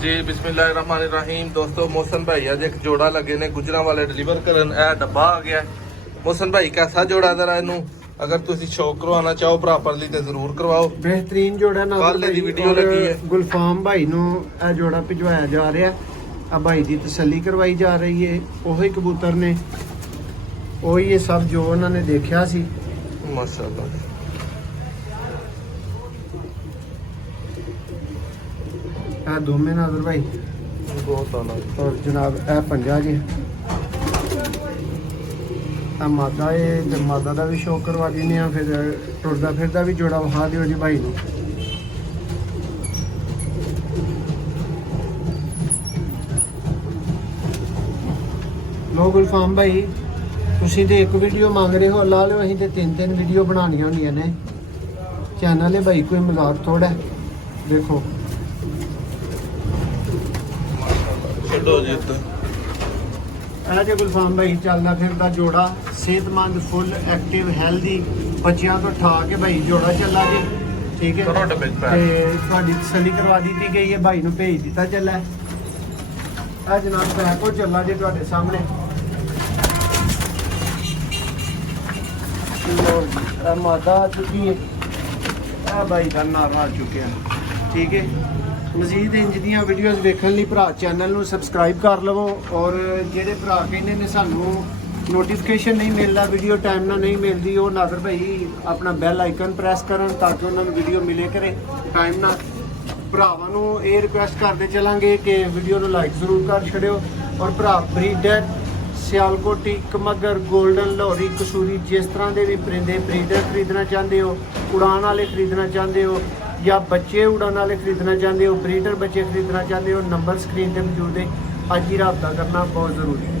जी बिस्मिल्लाहिर्रहमानिर्रहीम। दोस्तों मोहसन भाई आज एक जोड़ा लगे ने गुजरांवाले डिलीवर करन। ए डब्बा आ गया मोहसन भाई, कैसा जोड़ा जरा इनू अगर तुसी शौक करवाना चाहो प्रॉपरली तो जरूर करवाओ। बेहतरीन जोड़ा ना कल दी वीडियो लगी है। गुलफाम भाई ਨੂੰ ਇਹ ਜੋੜਾ ਭਿਜਵਾਇਆ ਜਾ ਰਿਹਾ ਆ ਭਾਈ ਦੀ ਤਸੱਲੀ ਕਰਵਾਈ ਜਾ ਰਹੀ ਹੈ। ਉਹੀ ਕਬੂਤਰ ਨੇ, ਉਹੀ ਇਹ ਸਭ ਜੋ ਉਹਨਾਂ ਨੇ ਦੇਖਿਆ ਸੀ। माशाल्लाह ਇਹ ਦੋਵੇਂ ਨਾਜ਼ਰ ਭਾਈ बहुत आला। ਔਰ ਜਨਾਬ ਇਹ ਪੰਜਾ ਜੀ ਆ ਮਾਦਾ ਇਹ ਤੇ ਮਾਦਾ ਦਾ ਵੀ ਸ਼ੌਕ ਕਰਵਾ ਦਿੰਦੇ ਆ। ਫਿਰ ਟੁਰਦਾ ਫਿਰਦਾ ਵੀ ਜੋੜਾ ਵਿਖਾ ਦਿਓ ਜੀ ਭਾਈ ਨੂੰ। ਲੋ ਗੁਲਫਾਮ ਭਾਈ ਤੁਸੀਂ ਤੇ ਇੱਕ ਵੀਡੀਓ ਮੰਗ ਰਹੇ ਹੋ, ਲਾ ਲਿਓ। ਅਸੀਂ ਤੇ ਤਿੰਨ ਵੀਡੀਓ ਬਣਾਉਣੀਆਂ ਹੁੰਦੀਆਂ ਨੇ। ਚੈਨਲ ਹੈ ਭਾਈ, ਕੋਈ ਮਜ਼ਾਕ ਥੋੜਾ। ਦੇਖੋ ਛੱਡੋ ਜੀ ਇੱਥੇ। ਇਹ ਜੇ ਗੁਲਫਾਮ ਭਾਈ ਚੱਲਦਾ ਫਿਰਦਾ ਜੋੜਾ, ਸਿਹਤਮੰਦ, ਫੁੱਲ ਐਕਟਿਵ, ਹੈਲਦੀ, ਬੱਚਿਆਂ ਤੋਂ ਠਾ ਕੇ ਭਾਈ ਜੋੜਾ ਚੱਲਾ ਜੀ। ਠੀਕ ਹੈ ਕਰੋ ਡੱਬੇ ਚ ਪੈਕ। ਤੇ ਤੁਹਾਡੀ ਤਸੱਲੀ ਕਰਵਾ ਦਿੱਤੀ ਗਈ ਹੈ, ਭਾਈ ਨੂੰ ਭੇਜ ਦਿੱਤਾ ਚੱਲਾ। ਇਹ ਜਨਾਬ ਪੈਕ ਹੋ ਚੱਲਾ ਜੀ ਤੁਹਾਡੇ ਸਾਹਮਣੇ। ਇਹ ਮਾਦਾ ਆ ਚੁੱਕੀ ਹੈ, ਇਹ ਭਾਈ ਦਾ ਨਾਰਾ ਆ ਚੁੱਕਿਆ। ਠੀਕ ਹੈ, ਮਜ਼ੀਦ ਇੰਜ ਦੀਆਂ ਵੀਡੀਓਜ਼ ਵੇਖਣ ਲਈ ਭਰਾ ਚੈਨਲ ਨੂੰ ਸਬਸਕ੍ਰਾਈਬ ਕਰ ਲਵੋ। ਔਰ ਜਿਹੜੇ ਭਰਾ ਕਹਿੰਦੇ ਨੇ ਸਾਨੂੰ ਨੋਟੀਫਿਕੇਸ਼ਨ ਨਹੀਂ ਮਿਲਦਾ, ਵੀਡੀਓ ਟਾਈਮ ਨਾਲ ਨਹੀਂ ਮਿਲਦੀ, ਉਹ ਨਾਜ਼ਰ ਭਾਈ ਆਪਣਾ ਬੈਲ ਆਈਕਨ ਪ੍ਰੈਸ ਕਰਨ ਤਾਂ ਕਿ ਉਹਨਾਂ ਨੂੰ ਵੀਡੀਓ ਮਿਲੇ ਕਰੇ ਟਾਈਮ ਨਾਲ। ਭਰਾਵਾਂ ਨੂੰ ਇਹ ਰਿਕੁਐਸਟ ਕਰਦੇ ਚੱਲਾਂਗੇ ਕਿ ਵੀਡੀਓ ਨੂੰ ਲਾਈਕ ਜ਼ਰੂਰ ਕਰ ਛੱਡਿਓ। ਔਰ ਭਰਾ ਬਰੀਡਰ ਸਿਆਲਕੋਟੀ, ਕਮਗਰ, ਗੋਲਡਨ, ਲਾਹੌਰੀ, ਕਸੂਰੀ, ਜਿਸ ਤਰ੍ਹਾਂ ਦੇ ਵੀ ਪਰਿੰਦੇ ਬਰੀਡਰ ਖਰੀਦਣਾ ਚਾਹੁੰਦੇ ਹੋ, ਉਡਾਨ ਵਾਲੇ ਖਰੀਦਣਾ ਚਾਹੁੰਦੇ ਹੋ ਜਾਂ ਬੱਚੇ ਉਡਾਨ ਵਾਲੇ ਖਰੀਦਣਾ ਚਾਹੁੰਦੇ ਹੋ, ਬਰੀਡਰ ਬੱਚੇ ਖਰੀਦਣਾ ਚਾਹੁੰਦੇ ਹੋ, ਨੰਬਰ ਸਕਰੀਨ ਤੇ ਮੌਜੂਦ ਹੈ। ਅੱਜ ਹੀ ਰਾਬਤਾ ਕਰਨਾ ਬਹੁਤ ਜ਼ਰੂਰੀ ਹੈ।